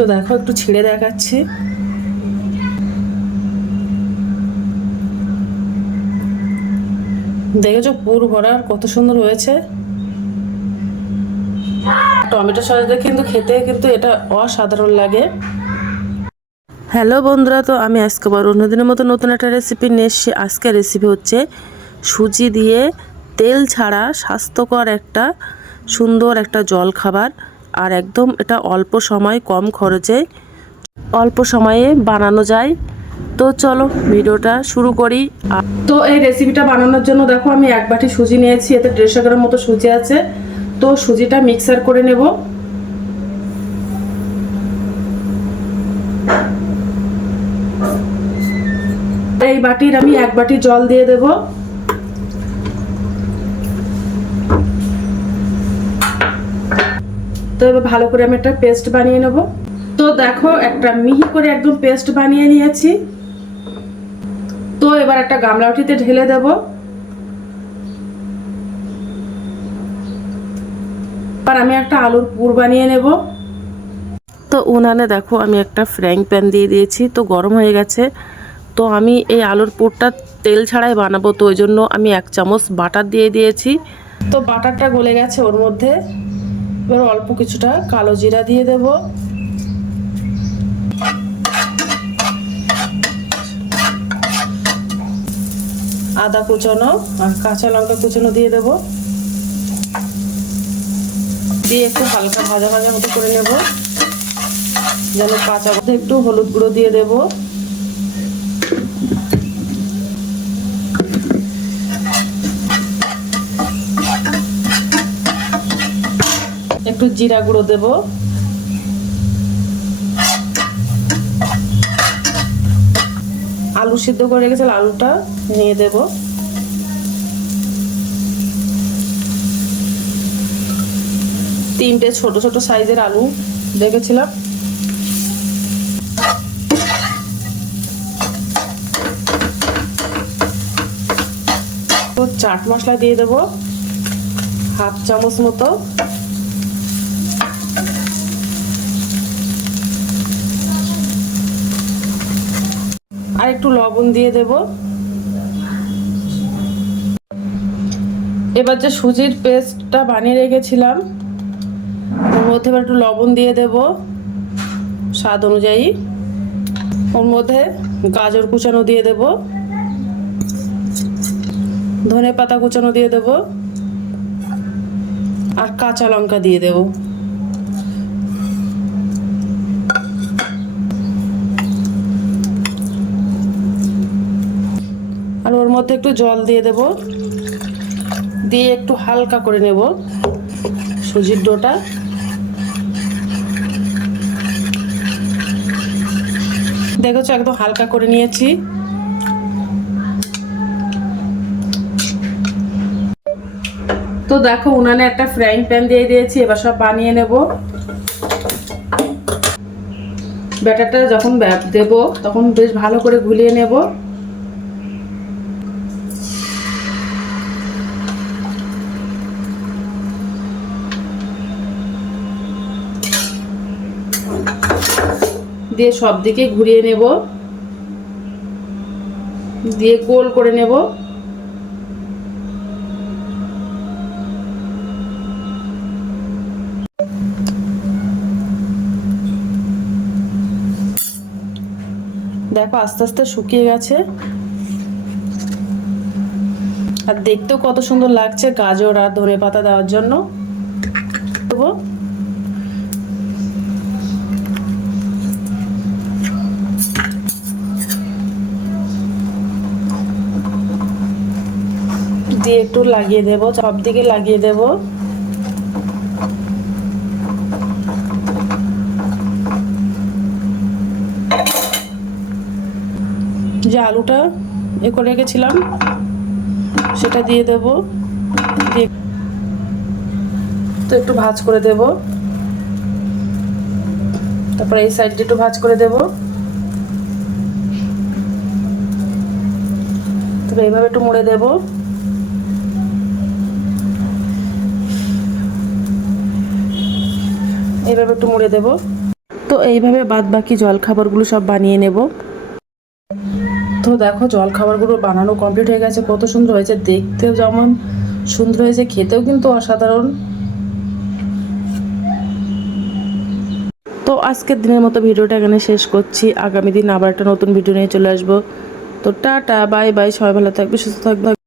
তো দেখো একটু ছিঁড়ে দেখাচ্ছি। দেখেছো পুর ভরা কত সুন্দর হয়েছে। টমেটো সস দিয়ে কিন্তু খেতে কিন্তু এটা অসাধারণ লাগে। হ্যালো বন্ধুরা, তো আমি আজকে আবার অন্যদিনের মতো নতুন একটা রেসিপি নিয়ে এসেছি। আজকের রেসিপি হচ্ছে সুজি দিয়ে তেল ছাড়া স্বাস্থ্যকর একটা সুন্দর একটা জল খাবার, আর একদম এটা অল্প সময় কম খরচে অল্প সময়ে বানানো যায়। তো চলো ভিডিওটা শুরু করি। তো এই রেসিপিটা বানানোর জন্য দেখো আমি 1 বাটি সুজি নিয়েছি, এতে 150 গ্রাম মতো সুজি আছে। তো সুজিটা মিক্সার করে নেব। এই বাটির আমি 1 বাটি জল দিয়ে দেব। তো এবার ভালো করে আমি একটা পেস্ট বানিয়ে নেব। তো দেখো একটা মিহি করে একদম পেস্ট বানিয়ে নিয়েছি। তো এবার একটা গামলাটিতে ঢেলে দেব। আর আমি একটা আলুর পুর বানিয়ে নেব। তো উনানে দেখো আমি একটা ফ্রাইং প্যান দিয়ে দিয়েছি, তো গরম হয়ে গেছে। তো আমি এই আলুর পুরটা তেল ছাড়াই বানাবো, তো ওই জন্য আমি 1 চামচ বাটার দিয়ে দিয়েছি। তো বাটারটা গলে গেছে ওর মধ্যে। এবার অল্প কিছুটা কালো জিরা দিয়ে দেব। আদা কুচানো আর কাঁচা লঙ্কা কুচানো দিয়ে দেব। দিয়ে একটু হালকা ভাজা ভাজা মতো করে নেব, যেন কাঁচা মধ্যে। একটু হলুদ গুঁড়ো দিয়ে দেব। একটু জিরা গুঁড়ো দেব। আলু সিদ্ধ করে রেখেছিলাম, আলুটা নিয়ে দেব। তিনটে ছোট ছোট সাইজের আলু রেখেছিলাম। তো চাট মশলা দিয়ে দেব 1/2 চামচ মতো। আর একটু লবণ দিয়ে দেব। এবার যে সুজির পেস্টটা বানিয়ে রেখেছিলাম ওর মধ্যে এবার একটু লবণ দিয়ে দেব স্বাদ অনুযায়ী। ওর মধ্যে গাজর কুচানো দিয়ে দেব, ধনে পাতা কুচানো দিয়ে দেব, আর কাঁচা লঙ্কা দিয়ে দেব। আর ওর মধ্যে একটু জল দিয়ে দেব, দিয়ে একটু হালকা করে নেব সুজির ডোটা। দেখেছো একদম হালকা করে নিয়েছি। তো দেখো উনানে একটা ফ্রাইং প্যান দিয়ে দিয়েছি, এবার সব বানিয়ে নেব। ব্যাটারটা যখন দেব তখন বেশ ভালো করে গুলিয়ে নেব। দিয়ে সব দিকে ঘুরিয়ে নেব, দিয়ে গোল করে নেব। দেখো আস্তে আস্তে শুকিয়ে গেছে, আর দেখতেও কত সুন্দর লাগছে গাজর আর ধনে পাতা দেওয়ার জন্য। দেবো দিয়ে একটু লাগিয়ে দেব, সব দিকে লাগিয়ে দেব। যে আলুটা করে রেখেছিলাম সেটা দিয়ে দেব। দিয়ে তো একটু ভাজ করে দেব। তারপরে এই সাইডটা একটু ভাজ করে দেব। তারপরে এইভাবে একটু মুড়ে দেব। এইভাবে একটু মুড়ে দেব। তো এইভাবে বাদ বাকি জলখাবারগুলো সব বানিয়ে নেব। তো দেখো জলখাবারগুলো বানানো কমপ্লিট হয়ে গেছে। কত সুন্দর হয়েছে, দেখতেও যেমন সুন্দর হয়েছে, খেতেও কিন্তু অসাধারণ। তো আজকের দিনের মতো ভিডিওটা এখানে শেষ করছি। আগামী দিন আবার একটা নতুন ভিডিও নিয়ে চলে আসবো। তো টাটা, বাই বাই, সবাই ভালো থাকবে, সুস্থ থাকবে।